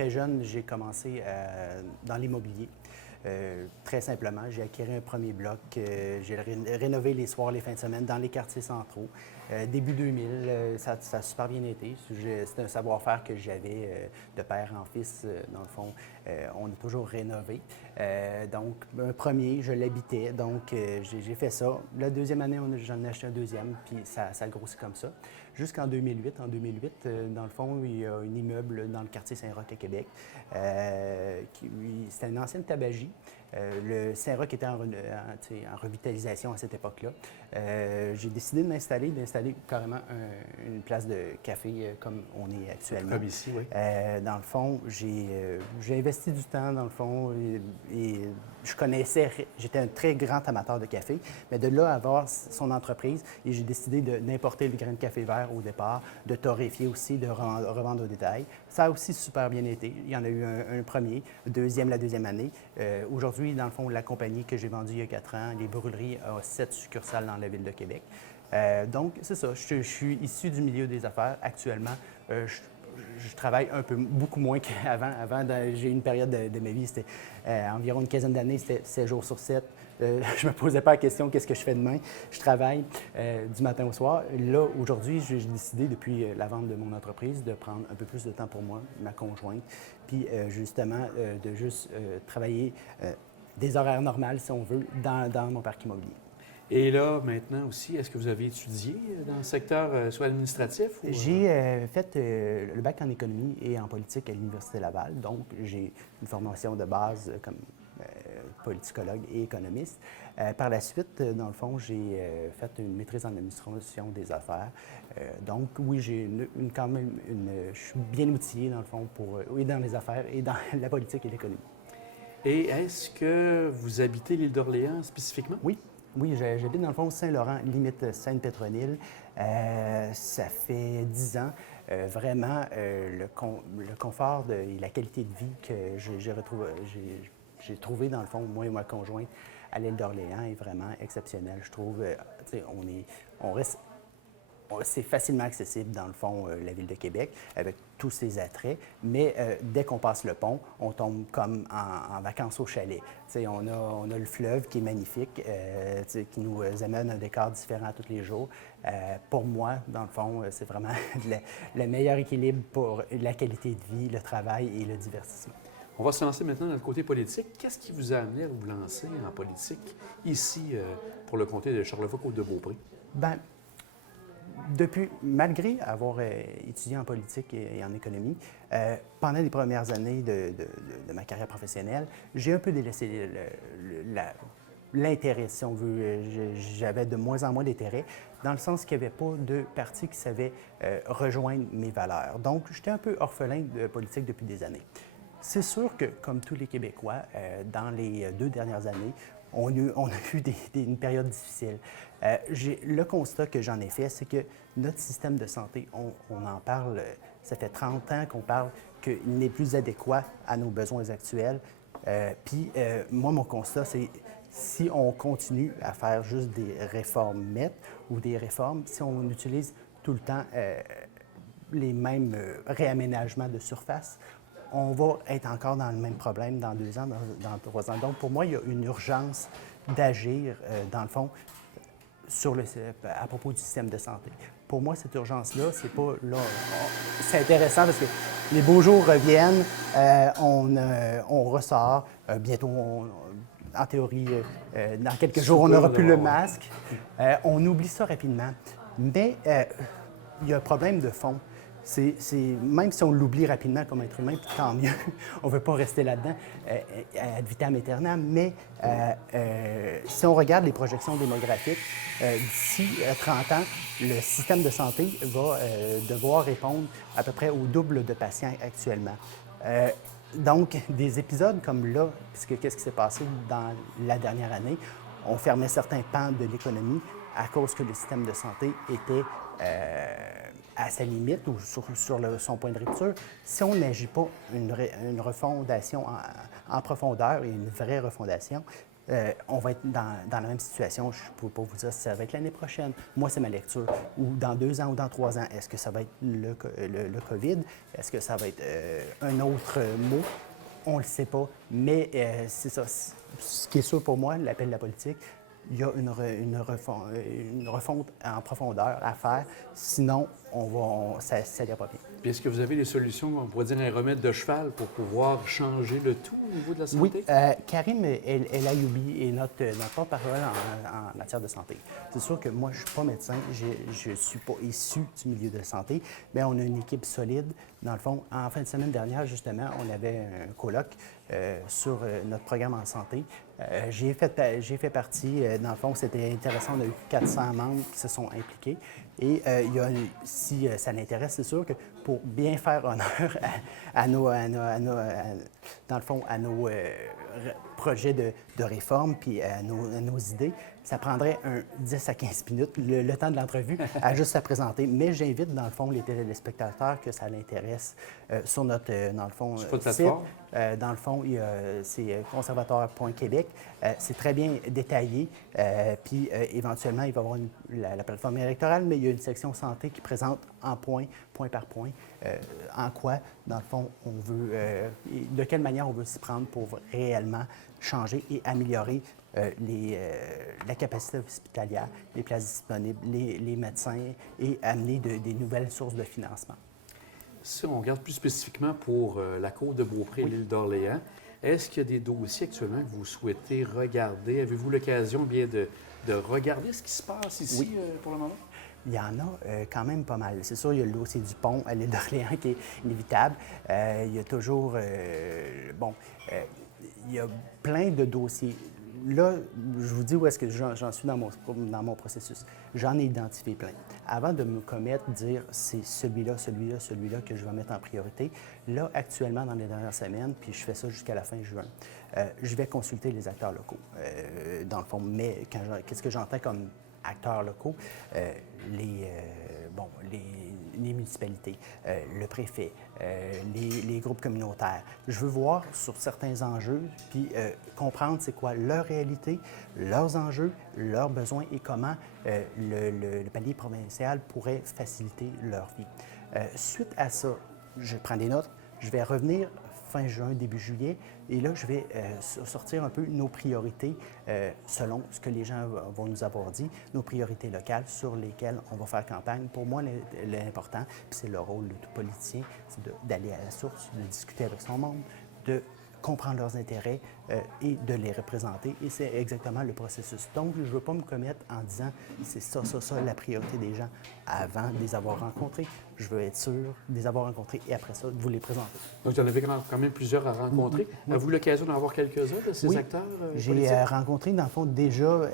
très jeune, j'ai commencé dans l'immobilier. Très simplement, j'ai acquis un premier bloc, j'ai rénové les soirs, les fins de semaine dans les quartiers centraux. Début 2000, ça a super bien été. C'est un savoir-faire que j'avais de père en fils, dans le fond. On a toujours rénové. Donc, un premier, je l'habitais, donc j'ai fait ça. La deuxième année, j'en ai acheté un deuxième, puis ça a grossi comme ça. Jusqu'en 2008. En 2008, dans le fond, il y a un immeuble dans le quartier Saint-Roch à Québec. C'était une ancienne tabagie. Le Saint-Roch était en revitalisation à cette époque-là. J'ai décidé d'installer carrément une place de café comme on est actuellement. Comme ici, oui. Dans le fond, j'ai investi du temps, dans le fond, et je connaissais, j'étais un très grand amateur de café, mais de là à avoir son entreprise, et j'ai décidé d'importer le grain de café vert au départ, de torréfier aussi, de revendre au détail. Ça a aussi super bien été. Il y en a eu un premier, la deuxième année. Aujourd'hui, dans le fond, la compagnie que j'ai vendue il y a 4 ans, les brûleries, a 7 succursales dans la ville de Québec. Donc, c'est ça. Je suis issu du milieu des affaires. Actuellement, je travaille beaucoup moins qu'avant. J'ai eu une période de ma vie, c'était environ une quinzaine d'années, c'était 7 jours sur 7. Je ne me posais pas la question qu'est-ce que je fais demain. Je travaille du matin au soir. Là, aujourd'hui, j'ai décidé, depuis la vente de mon entreprise, de prendre un peu plus de temps pour moi, ma conjointe, puis justement de juste travailler des horaires normales, si on veut, dans mon parc immobilier. Et là, maintenant aussi, est-ce que vous avez étudié dans le secteur soit administratif? J'ai fait le bac en économie et en politique à l'Université Laval. Donc, j'ai une formation de base comme politicologue et économiste. Par la suite, dans le fond, j'ai fait une maîtrise en administration des affaires. Donc, oui, j'ai je suis bien outillé, dans le fond, et dans les affaires et dans la politique et l'économie. Et est-ce que vous habitez l'île d'Orléans spécifiquement? Oui. Oui, j'habite dans le fond Saint-Laurent, limite Sainte-Pétronille. Ça fait 10 ans. Vraiment, le confort et la qualité de vie que j'ai trouvé, dans le fond, moi et ma conjointe, à l'île d'Orléans est vraiment exceptionnel. Je trouve, c'est facilement accessible, dans le fond, la ville de Québec, avec tous ses attraits, mais dès qu'on passe le pont, on tombe comme en vacances au chalet. On a le fleuve qui est magnifique, qui nous amène un décor différent tous les jours. Pour moi, dans le fond, c'est vraiment le meilleur équilibre pour la qualité de vie, le travail et le divertissement. On va se lancer maintenant dans le côté politique. Qu'est-ce qui vous a amené à vous lancer en politique ici pour le comté de Charlevoix-Côte-de-Beaupré? Bien, malgré avoir étudié en politique et en économie, pendant les premières années de ma carrière professionnelle, j'ai un peu délaissé l'intérêt, si on veut. J'avais de moins en moins d'intérêt, dans le sens qu'il n'y avait pas de parti qui savait rejoindre mes valeurs. Donc, j'étais un peu orphelin de politique depuis des années. C'est sûr que, comme tous les Québécois, dans les 2 dernières années, on a eu une période difficile. Le constat que j'en ai fait, c'est que notre système de santé, on en parle, ça fait 30 ans qu'on parle qu'il n'est plus adéquat à nos besoins actuels. Puis moi, mon constat, c'est si on continue à faire juste des réformettes ou des réformes, si on utilise tout le temps les mêmes réaménagements de surface, on va être encore dans le même problème dans 2 ans, dans 3 ans. Donc, pour moi, il y a une urgence d'agir, dans le fond, à propos du système de santé. Pour moi, cette urgence-là, c'est pas là. C'est intéressant parce que les beaux jours reviennent, on ressort, bientôt, en théorie, dans quelques jours, on n'aura plus le masque. On oublie ça rapidement. Mais il y a un problème de fond. Même si on l'oublie rapidement comme être humain, puis tant mieux, on ne veut pas rester là-dedans ad vitam aeternam, mais si on regarde les projections démographiques, d'ici 30 ans, le système de santé va devoir répondre à peu près au double de patients actuellement. Donc, des épisodes comme là, puisque qu'est-ce qui s'est passé dans la dernière année, on fermait certains pans de l'économie à cause que le système de santé était à sa limite ou sur son point de rupture. Si on n'agit pas une refondation en profondeur et une vraie refondation, on va être dans la même situation. Je ne peux pas vous dire si ça va être l'année prochaine. Moi, c'est ma lecture. Ou dans 2 ans ou dans 3 ans, est-ce que ça va être le COVID? Est-ce que ça va être un autre mot? On ne le sait pas. Mais c'est ça. Ce qui est sûr pour moi, l'appel de la politique, il y a une refonte en profondeur à faire. Sinon, ça n'ira pas bien. Puis est-ce que vous avez des solutions, on pourrait dire un remède de cheval pour pouvoir changer le tout au niveau de la santé? Oui, Karim El Ayoubi est notre porte-parole en matière de santé. C'est sûr que moi, je ne suis pas médecin, je ne suis pas issu du milieu de la santé, mais on a une équipe solide. Dans le fond, en fin de semaine dernière, justement, on avait un colloque sur notre programme en santé. J'ai fait partie, dans le fond, c'était intéressant, on a eu 400 membres qui se sont impliqués. Et si ça l'intéresse, c'est sûr que pour bien faire honneur à nos projets de réforme puis à nos idées, ça prendrait 10 à 15 minutes, le temps de l'entrevue, à juste à présenter. Mais j'invite, dans le fond, les téléspectateurs que ça l'intéresse sur notre, dans le fond, site. Dans le fond, c'est conservateur.québec. C'est très bien détaillé. Puis éventuellement, il va y avoir la plateforme électorale, mais il y a une section santé qui présente en point par point, en quoi, dans le fond, on veut, de quelle manière on veut s'y prendre pour réellement changer et améliorer la capacité hospitalière, les places disponibles, les médecins et amener des nouvelles sources de financement. Si on regarde plus spécifiquement pour la Côte de Beaupré et l'île d'Orléans, est-ce qu'il y a des dossiers actuellement que vous souhaitez regarder? Avez-vous l'occasion bien de regarder ce qui se passe ici pour le moment? Il y en a quand même pas mal. C'est sûr, il y a le dossier du pont à l'île d'Orléans qui est inévitable. Il y a toujours... il y a plein de dossiers. Là, je vous dis où est-ce que j'en suis dans mon processus. J'en ai identifié plein. Avant de me commettre, dire c'est celui-là que je vais mettre en priorité, là, actuellement, dans les dernières semaines, puis je fais ça jusqu'à la fin juin, je vais consulter les acteurs locaux. Dans le fond, mais qu'est-ce que j'entends comme acteurs locaux? Les municipalités, le préfet, les groupes communautaires. Je veux voir sur certains enjeux, puis comprendre c'est quoi leur réalité, leurs enjeux, leurs besoins et comment le palier provincial pourrait faciliter leur vie. Suite à ça, je prends des notes, je vais revenir fin juin, début juillet, et là, je vais sortir un peu nos priorités selon ce que les gens vont nous avoir dit, nos priorités locales sur lesquelles on va faire campagne. Pour moi, l'important, puis c'est le rôle de tout politicien, c'est d'aller à la source, de discuter avec son monde, de comprendre leurs intérêts et de les représenter. Et c'est exactement le processus. Donc, je ne veux pas me commettre en disant c'est ça, la priorité des gens avant de les avoir rencontrés. Je veux être sûr de les avoir rencontrés et après ça, de vous les présenter. Donc, il y en avait quand même plusieurs à rencontrer. Avez-vous l'occasion d'en avoir quelques-uns de ces acteurs politiques? J'ai rencontré, dans le fond, déjà,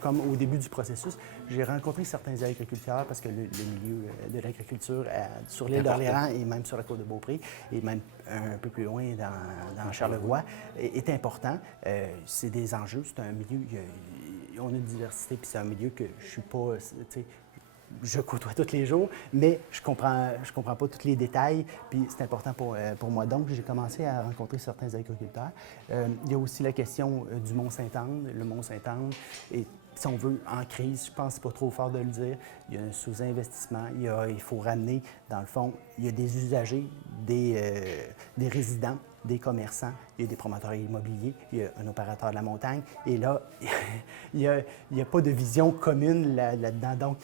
comme au début du processus, j'ai rencontré certains agriculteurs parce que le milieu de l'agriculture sur l'île d'Orléans et même sur la Côte de Beaupré et même un peu plus loin dans Charlevoix est important. C'est des enjeux, c'est un milieu, on a une diversité, puis c'est un milieu que je suis pas, je côtoie tous les jours, mais je comprends pas tous les détails, puis c'est important pour moi. Donc, j'ai commencé à rencontrer certains agriculteurs. Il y a aussi la question du Mont-Sainte-Anne. Le Mont-Sainte-Anne est, si on veut, en crise, je pense que c'est pas trop fort de le dire. Il y a un sous-investissement. Il faut ramener, dans le fond, il y a des usagers, des résidents, des commerçants, il y a des promoteurs immobiliers, il y a un opérateur de la montagne. Et là, il n'y a pas de vision commune là-dedans. Donc,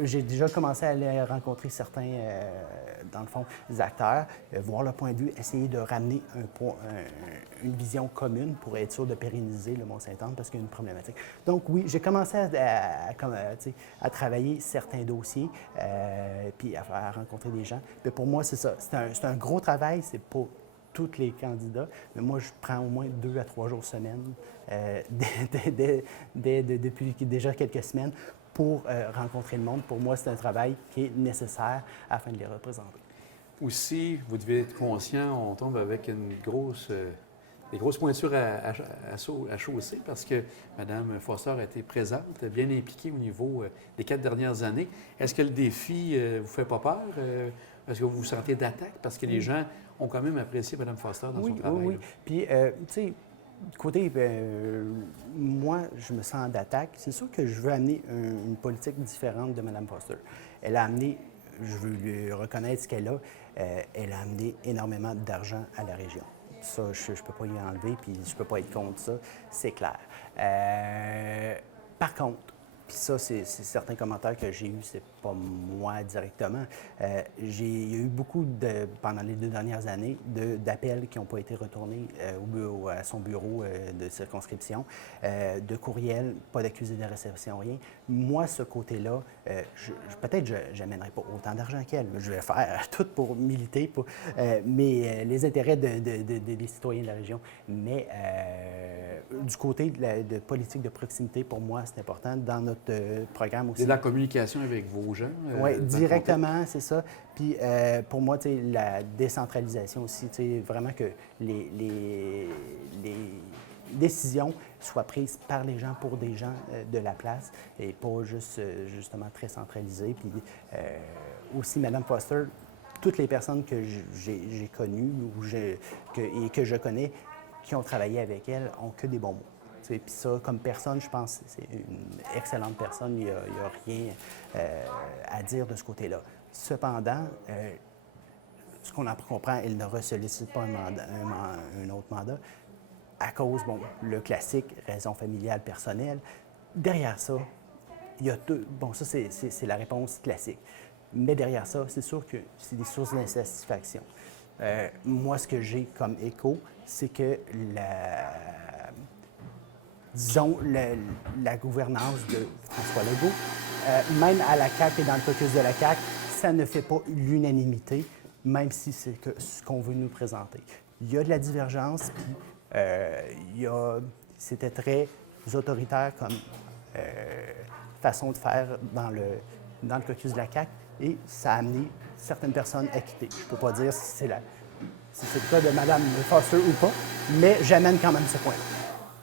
j'ai déjà commencé à aller rencontrer certains, dans le fond, acteurs, voir leur point de vue, essayer de ramener une vision commune pour être sûr de pérenniser le Mont-Sainte-Anne parce qu'il y a une problématique. Donc oui, j'ai commencé à travailler certains dossiers, puis à rencontrer des gens. Mais pour moi, c'est ça. C'est un gros travail, c'est pas tous les candidats, mais moi, je prends au moins 2 à 3 jours semaine, depuis déjà quelques semaines, pour rencontrer le monde. Pour moi, c'est un travail qui est nécessaire afin de les représenter. Aussi, vous devez être conscient, on tombe avec des grosses pointures à chausser parce que Mme Foster a été présente, bien impliquée au niveau des 4 dernières années. Est-ce que le défi vous fait pas peur? Est-ce que vous vous sentez d'attaque? Parce que les gens ont quand même apprécié Mme Foster dans son travail. Oui. Puis, tu sais, Du côté, moi, je me sens d'attaque. C'est sûr que je veux amener une politique différente de Mme Foster. Elle a amené, je veux lui reconnaître ce qu'elle a, elle a amené énormément d'argent à la région. Ça, je ne peux pas y enlever, puis je ne peux pas être contre ça, c'est clair. Par contre, puis ça, c'est certains commentaires que j'ai eus, c'est pas moi directement. Il y a eu beaucoup, pendant les 2 dernières années, d'appels qui n'ont pas été retournés à son bureau de circonscription, de courriels, pas d'accusés de réception, rien. Moi, ce côté-là, peut-être je n'amènerai pas autant d'argent qu'elle. Je vais faire tout pour militer pour les intérêts des citoyens de la région. Mais du côté de politique de proximité, pour moi, c'est important. Dans notre programme aussi. C'est de la communication avec vos gens? Oui, directement, c'est ça. Puis pour moi, tu sais, la décentralisation aussi, tu sais, vraiment que les décisions soient prises par les gens, pour des gens de la place et pas juste, justement, très centralisées. Puis aussi, Mme Foster, toutes les personnes que j'ai connues et que je connais qui ont travaillé avec elle ont que des bons mots. Puis ça, comme personne, je pense que c'est une excellente personne. Il n'y a rien à dire de ce côté-là. Cependant, ce qu'on en comprend, elle ne ressollicite pas un autre mandat à cause, bon, le classique, raison familiale, personnelle. Derrière ça, il y a deux. Bon, ça, c'est la réponse classique. Mais derrière ça, c'est sûr que c'est des sources d'insatisfaction. Moi, ce que j'ai comme écho, c'est que disons, la gouvernance de François Legault, même à la CAQ et dans le caucus de la CAQ, ça ne fait pas l'unanimité, même si c'est ce qu'on veut nous présenter. Il y a de la divergence, puis c'était très autoritaire comme façon de faire dans le caucus de la CAQ, et ça a amené certaines personnes à quitter. Je ne peux pas dire si c'est le cas de Mme Foster ou pas, mais j'amène quand même ce point-là.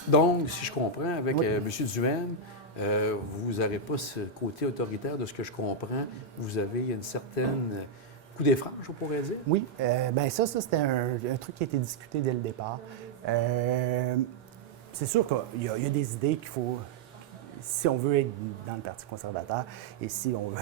Donc, si je comprends, avec Oui. M. Duhaime, vous n'avez pas ce côté autoritaire de ce que je comprends. Vous avez une certaine coup des franges, on pourrait dire? Oui, bien ça c'était un truc qui a été discuté dès le départ. C'est sûr qu'il y a des idées qu'il faut, si on veut être dans le Parti conservateur et si on veut,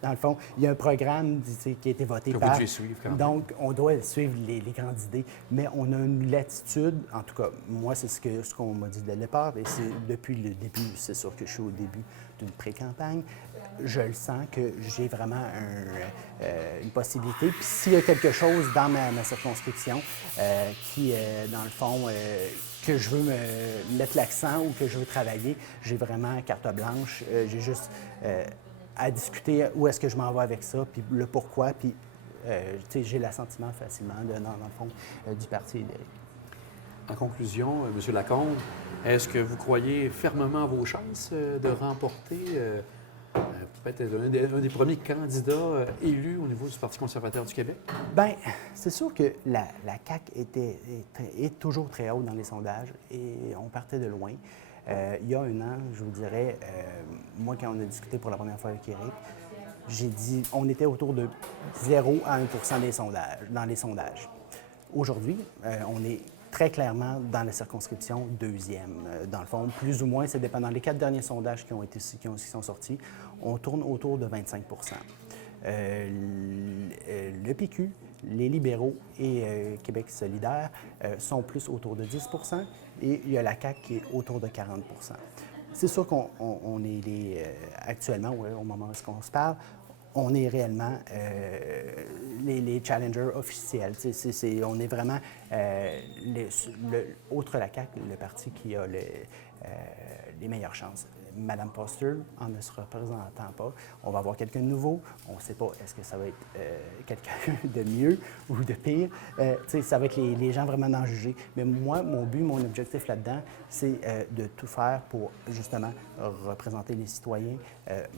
dans le fond, il y a un programme qui a été voté Que par... vous devez suivre quand même. Donc, on doit suivre les grandes idées, mais on a une latitude, en tout cas, moi, c'est ce qu'on m'a dit dès le départ, et c'est depuis le début, c'est sûr que je suis au début d'une pré-campagne, je le sens que j'ai vraiment une possibilité. Puis s'il y a quelque chose dans ma circonscription qui, dans le fond, que je veux me mettre l'accent ou que je veux travailler, j'ai vraiment carte blanche. J'ai juste à discuter où est-ce que je m'en vais avec ça, puis le pourquoi, puis j'ai l'assentiment facilement, dans le fond, du parti Éric. En conclusion, M. Lacombe, est-ce que vous croyez fermement à vos chances de remporter peut-être un des premiers candidats élus au niveau du Parti conservateur du Québec? Bien, c'est sûr que la CAQ est toujours très haute dans les sondages et on partait de loin. Il y a un an, je vous dirais, moi, quand on a discuté pour la première fois avec Éric, j'ai dit on était autour de 0 à 1 des sondages, dans les sondages. Aujourd'hui, on est très clairement dans la circonscription deuxième. Dans le fond, plus ou moins, c'est dépendant. Les 4 derniers sondages qui sont sortis, on tourne autour de 25 le PQ, les libéraux et Québec solidaire sont plus autour de 10 et il y a la CAQ qui est autour de 40 C'est sûr qu'on est actuellement, au moment où on se parle, on est réellement les challengers officiels. On est vraiment, outre la CAQ, le parti qui a les meilleures chances. Mme Foster, en ne se représentant pas, on va avoir quelqu'un de nouveau. On ne sait pas est-ce que ça va être quelqu'un de mieux ou de pire. Ça va être les gens vraiment d'en juger. Mais moi, mon but, mon objectif là-dedans, c'est de tout faire pour justement représenter les citoyens,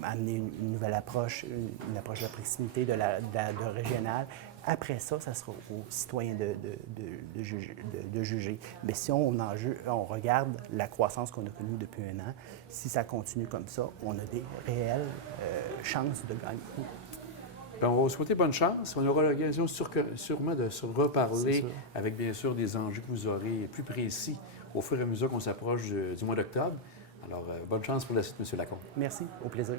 amener une nouvelle approche, une approche de proximité, de régional. Après ça, ça sera aux citoyens de juger. Mais si on regarde la croissance qu'on a connue depuis un an, si ça continue comme ça, on a des réelles chances de gagner. Bien, on va vous souhaiter bonne chance. On aura l'occasion sûrement de se reparler avec, bien sûr, des enjeux que vous aurez plus précis au fur et à mesure qu'on s'approche du mois d'octobre. Alors, bonne chance pour la suite, M. Lacombe. Merci, au plaisir.